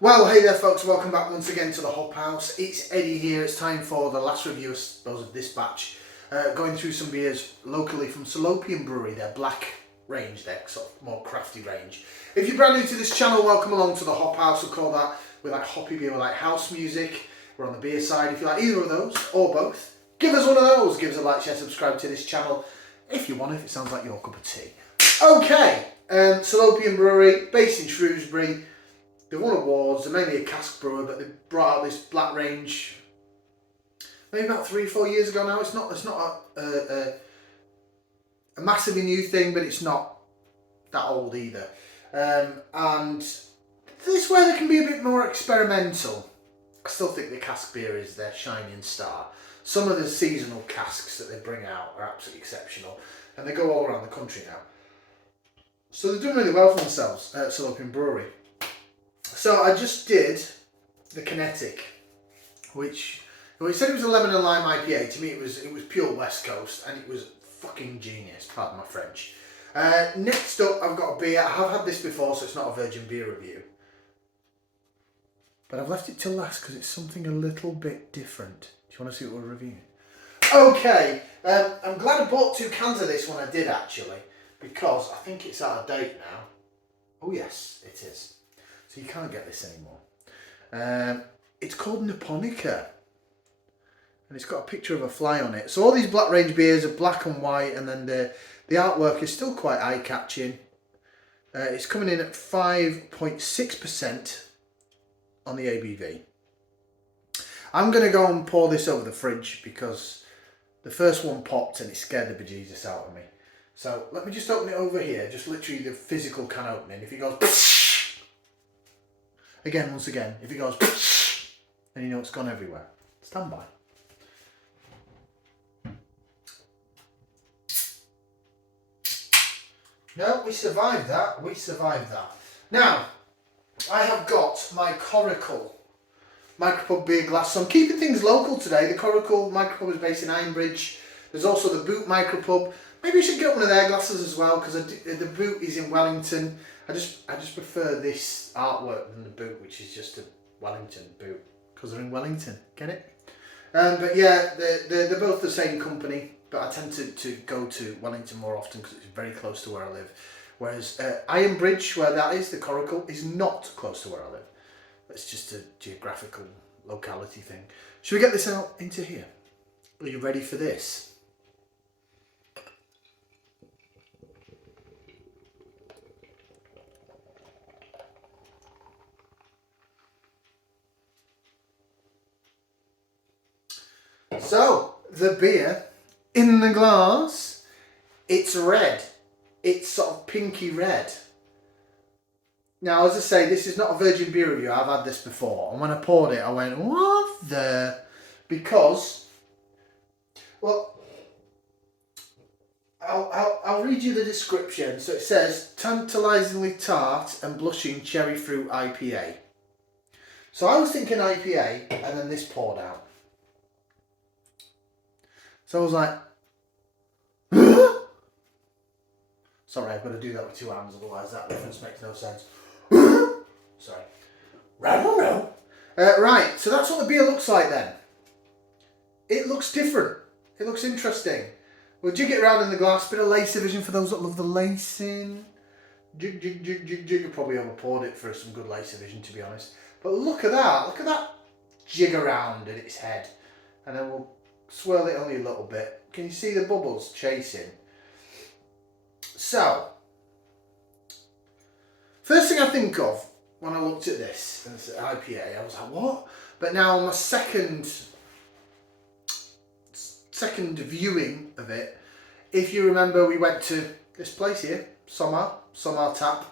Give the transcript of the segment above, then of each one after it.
Well, hey there folks, welcome back once again to the Hop House. It's Eddie here. It's time for the last review, I suppose, of this batch. Going through some beers locally from Salopian Brewery, their black range, their sort of more crafty range. If you're brand new to this channel, welcome along to the Hop House. We'll call that, we like hoppy beer, we like house music. We're on the beer side. If you like either of those, or both, give us one of those. Give us a like, share, subscribe to this channel if you want, if it sounds like your cup of tea. Okay, Salopian Brewery, based in Shrewsbury. They've won awards, they're mainly a cask brewer, but they brought out this black range maybe about 3 or 4 years ago now. It's not a massively new thing, but it's not that old either. And this is where they can be a bit more experimental. I still think the cask beer is their shining star. Some of the seasonal casks that they bring out are absolutely exceptional, and they go all around the country now. So they're doing really well for themselves at Salopian Brewery. So I just did the Kinetic, which, well, it said it was a lemon and lime IPA. To me, it was pure West Coast, and it was fucking genius. Pardon my French. Next up, I've got a beer. I have had this before, so it's not a virgin beer review, but I've left it till last because it's something a little bit different. Do you want to see what we're reviewing? Okay, I'm glad I bought 2 cans of this when I did actually, because I think it's out of date now. Oh yes, it is. So you can't get this anymore. It's called Nipponica, and it's got a picture of a fly on it. So all these black range beers are black and white, and then the artwork is still quite eye-catching. It's coming in at 5.6% on the ABV. I'm going to go and pour this over the fridge because the first one popped and it scared the bejesus out of me. So let me just open it over here, just literally the physical can opening. If it goes again, once again, if it goes then you know it's gone everywhere. Stand by. No, we survived that. We survived that. Now, I have got my Coracle Micropub beer glass. So I'm keeping things local today. The Coracle Micropub is based in Ironbridge. There's also the Boot Micropub. Maybe I should get one of their glasses as well, because the Boot is in Wellington. I just prefer this artwork than the Boot, which is just a Wellington boot, because they're in Wellington. Get it? But yeah, they're both the same company, but I tend to go to Wellington more often because it's very close to where I live. Whereas Ironbridge, where that is, the Coracle, is not close to where I live. It's just a geographical locality thing. Should we get this out into here? Are you ready for this? So, the beer in the glass, it's red. It's sort of pinky red. Now, as I say, this is not a virgin beer review. I've had this before. And when I poured it, I went, what the? Because, well, I'll read you the description. So it says, tantalisingly tart and blushing cherry fruit IPA. So I was thinking IPA, and then this poured out. So I was like, huh? Sorry, I've got to do that with 2 hands, otherwise that reference makes no sense. Sorry. Right, so that's what the beer looks like then. It looks different. It looks interesting. We'll jig it around in the glass. Bit of lace division for those that love the lacing. Jig, jig, jig, jig, jig. You probably overpoured it for some good lace division, to be honest. But look at that. Look at that jig around in its head. And then we'll swirl it only a little bit. Can you see the bubbles chasing? So, first thing I think of when I looked at this, and it's an IPA, I was like, what? But now on my second viewing of it, if you remember, we went to this place here, Somar Tap,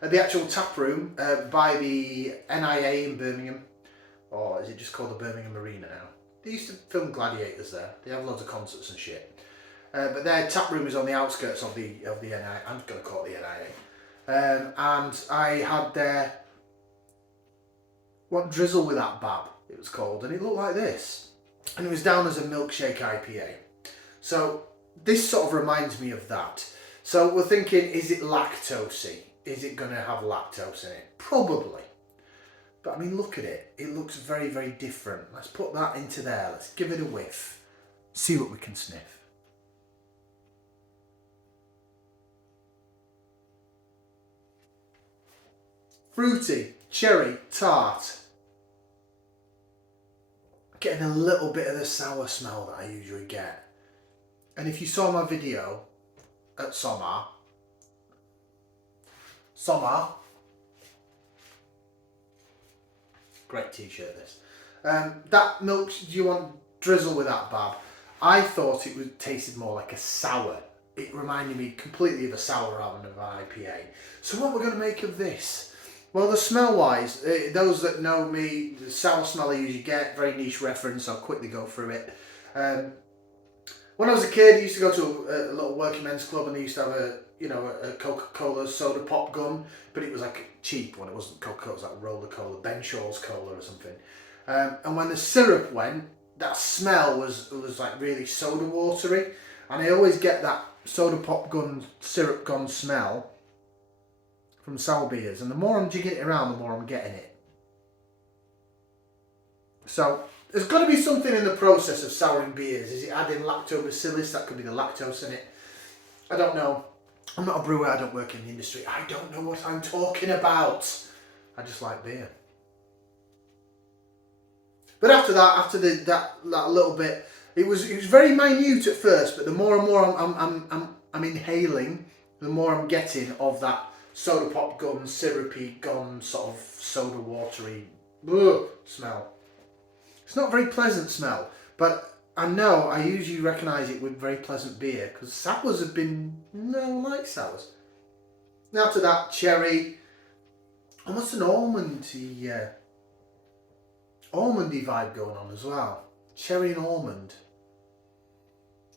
the actual tap room by the NIA in Birmingham, or is it just called the Birmingham Arena now? They used to film Gladiators there. They have loads of concerts and shit. But their tap room is on the outskirts of the NIA. I'm going to call it the NIA. And I had their what drizzle with that bab, it was called, and it looked like this. And it was down as a milkshake IPA. So this sort of reminds me of that. So we're thinking, is it lactosey? Is it going to have lactose in it? Probably. But I mean, look at it. It looks very, very different. Let's put that into there. Let's give it a whiff. See what we can sniff. Fruity, cherry, tart. Getting a little bit of the sour smell that I usually get. And if you saw my video at Summer, great t-shirt this. That milk, do you want drizzle with that, Bab? I thought it would tasted more like a sour. It reminded me completely of a sour rather than of an IPA. So what we're going to make of this? Well, the smell-wise, those that know me, the sour smell I usually get, very niche reference, I'll quickly go through it. When I was a kid, I used to go to a little working men's club, and they used to have a Coca-Cola soda pop gun, but it was like cheap when it wasn't Coca-Cola, it was like Roller Cola, Ben Shaw's Cola or something. And when the syrup went, that smell was like really soda watery, and I always get that soda pop gun, syrup gun smell from sour beers, and the more I'm jigging it around, the more I'm getting it. So there's got to be something in the process of souring beers. Is it adding lactobacillus? That could be the lactose in it. I don't know. I'm not a brewer, I don't work in the industry. I don't know what I'm talking about. I just like beer. But after that, after that little bit, it was very minute at first, but the more and more I'm inhaling, the more I'm getting of that soda pop gun, syrupy gun, sort of soda watery smell. It's not a very pleasant smell, but I know I usually recognise it with very pleasant beer, because sours have been, no, I like sours. Now after that, cherry, almost an almondy vibe going on as well. Cherry and almond.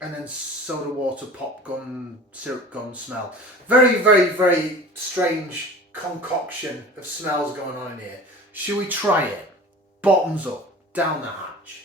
And then soda water, pop gun, syrup gun smell. Very, very, very strange concoction of smells going on in here. Should we try it? Bottoms up, down the hatch.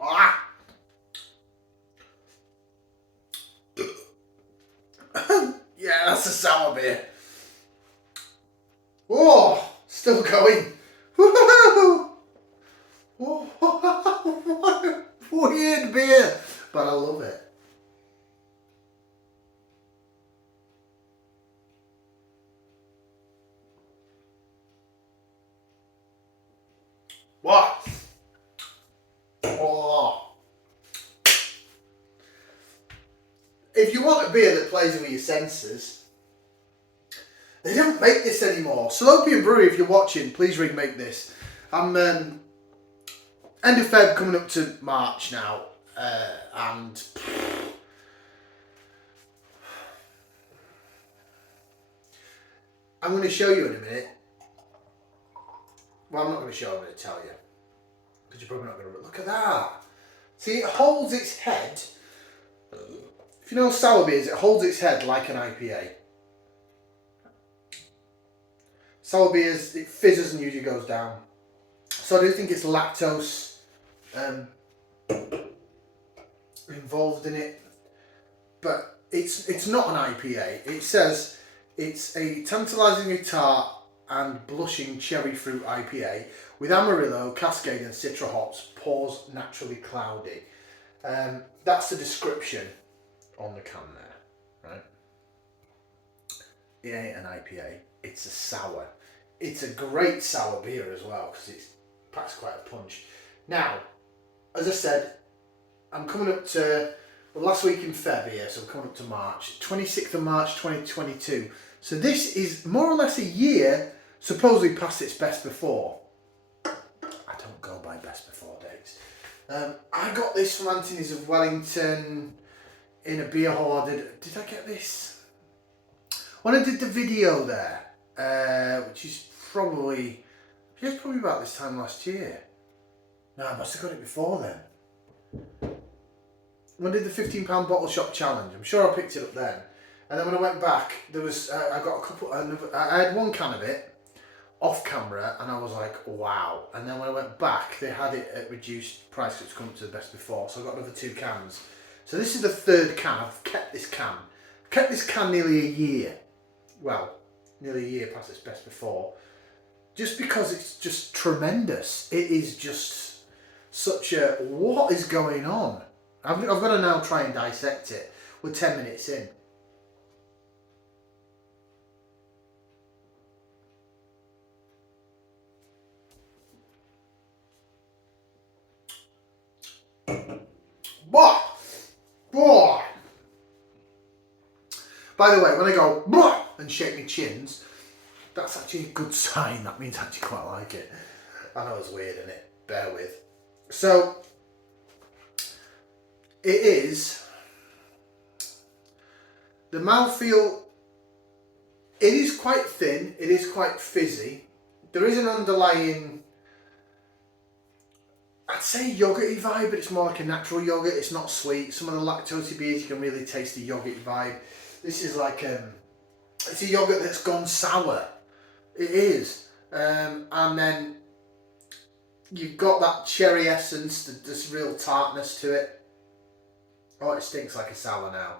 Ah! Yeah, that's a sour beer. Oh, still going. Woo-hoo! Oh, what a weird beer, but I love it. What? Oh. If you want a beer that plays with your senses, they don't make this anymore. Salopian Brewery, if you're watching, please remake this. I'm end of Feb coming up to March now, and I'm going to show you in a minute. Well, I'm not going to show you, I'm going to tell you. Because you're probably not going to look at that. See, it holds its head. If you know sour beers, it holds its head like an IPA. Sour beers, it fizzes and usually goes down. So I do think it's lactose involved in it. But it's not an IPA. It says it's a tantalisingly tart and blushing cherry fruit IPA with Amarillo, Cascade and Citra hops, pours naturally cloudy. That's the description on the can there, right? It ain't an IPA, it's a sour. It's a great sour beer as well, because it packs quite a punch. Now, as I said, I'm coming up to, well, last week in Feb here, so I'm coming up to March, 26th of March 2022. So this is more or less a year supposedly past its best before. I don't go by best before dates. I got this from Anthony's of Wellington in a beer hall. Did I get this? When I did the video there, which is probably about this time last year. No, I must have got it before then. When I did the £15 bottle shop challenge, I'm sure I picked it up then. And then when I went back, there was I got a couple. I had one can of it off camera, and I was like, wow. And then when I went back, they had it at reduced price, which come to the best before. So I got another 2 cans. So this is the third can. I've kept this can. Kept this can nearly a year. Well, nearly a year past its best before. Just because it's just tremendous. It is just such a, what is going on? I've got to now try and dissect it. We're 10 minutes in. Bah! Bah! By the way, when I go bah! And shake my chins, that's actually a good sign. That means I actually quite like it. I know it's weird, isn't it? Bear with. So, it is, the mouthfeel, it is quite thin, it is quite fizzy. There is an underlying, I'd say yogurty vibe, but it's more like a natural yogurt. It's not sweet. Some of the lactosey beers, you can really taste the yogurt vibe. This is like, it's a yogurt that's gone sour. It is. And then you've got that cherry essence, this real tartness to it. Oh, it stinks like a sour now.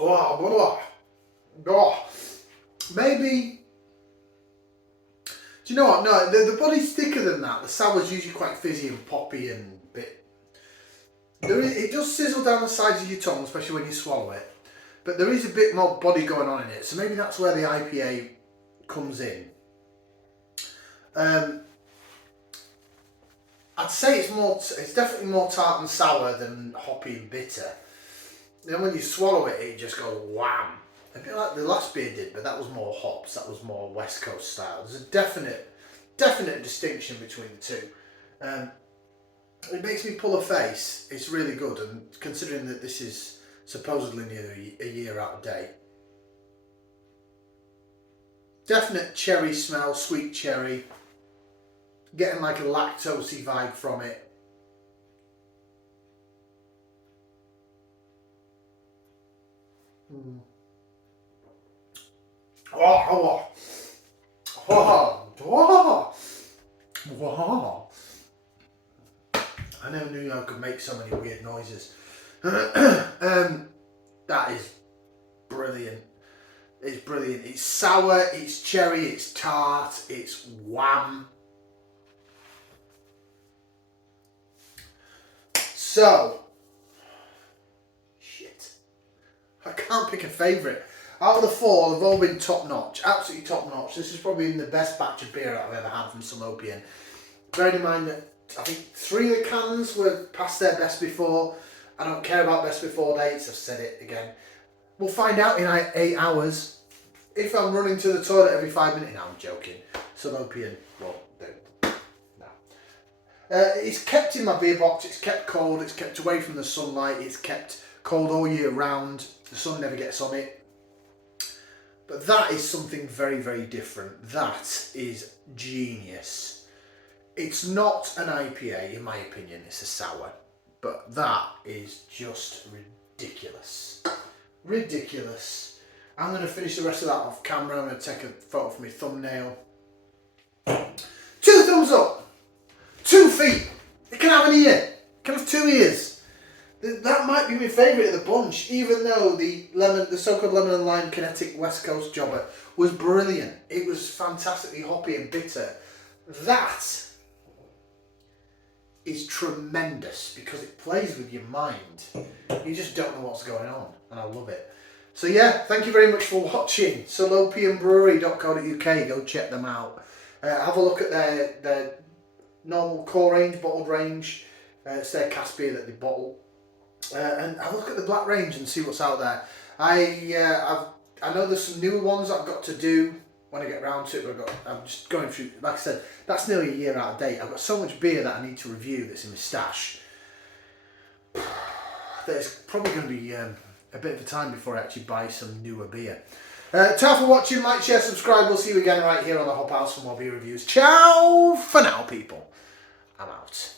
Oh, maybe. Do you know what? No, the body's thicker than that. The sour's usually quite fizzy and poppy and a bit. It does sizzle down the sides of your tongue, especially when you swallow it. But there is a bit more body going on in it, so maybe that's where the IPA comes in. I'd say it's definitely more tart and sour than hoppy and bitter. Then when you swallow it, it just goes wham. A bit like the last beer did, but that was more hops, that was more West Coast style. There's a definite distinction between the two. It makes me pull a face. It's really good, and considering that this is supposedly nearly a year out of date. Definite cherry smell, sweet cherry. Getting like a lactosey vibe from it. Mm. I never knew I could make so many weird noises. That is brilliant. It's brilliant. It's sour, it's cherry, it's tart, it's wham. So, shit. I can't pick a favourite. Out of the four, they've all been top notch. Absolutely top notch. This is probably the best batch of beer I've ever had from Salopian. Bearing in mind that I think 3 of the cans were past their best before. I don't care about best before dates. I've said it again. We'll find out in 8 hours. If I'm running to the toilet every 5 minutes. No, I'm joking. Salopian won't do. No. It's kept in my beer box. It's kept cold. It's kept away from the sunlight. It's kept cold all year round. The sun never gets on it. But that is something very, very different. That is genius. It's not an IPA, in my opinion. It's a sour. But that is just ridiculous. Ridiculous. I'm going to finish the rest of that off camera. I'm going to take a photo for my thumbnail. 2 thumbs up. 2 feet. It can have an ear. It can have 2 ears. That might be my favourite of the bunch, even though the so-called lemon and lime kinetic West Coast jobber was brilliant. It was fantastically hoppy and bitter. That is tremendous because it plays with your mind. You just don't know what's going on, and I love it. So yeah, thank you very much for watching. Salopianbrewery.co.uk, go check them out. Have a look at their normal core range, bottled range. It's their cask beer that they bottle. And have a look at the black range and see what's out there. I know there's some newer ones I've got to do when I get around to it. But I'm just going through, like I said, that's nearly a year out of date. I've got so much beer that I need to review that's in my stash. There's probably going to be a bit of a time before I actually buy some newer beer. Thanks for watching, like, share, subscribe. We'll see you again right here on the Hop House for more beer reviews. Ciao for now, people. I'm out.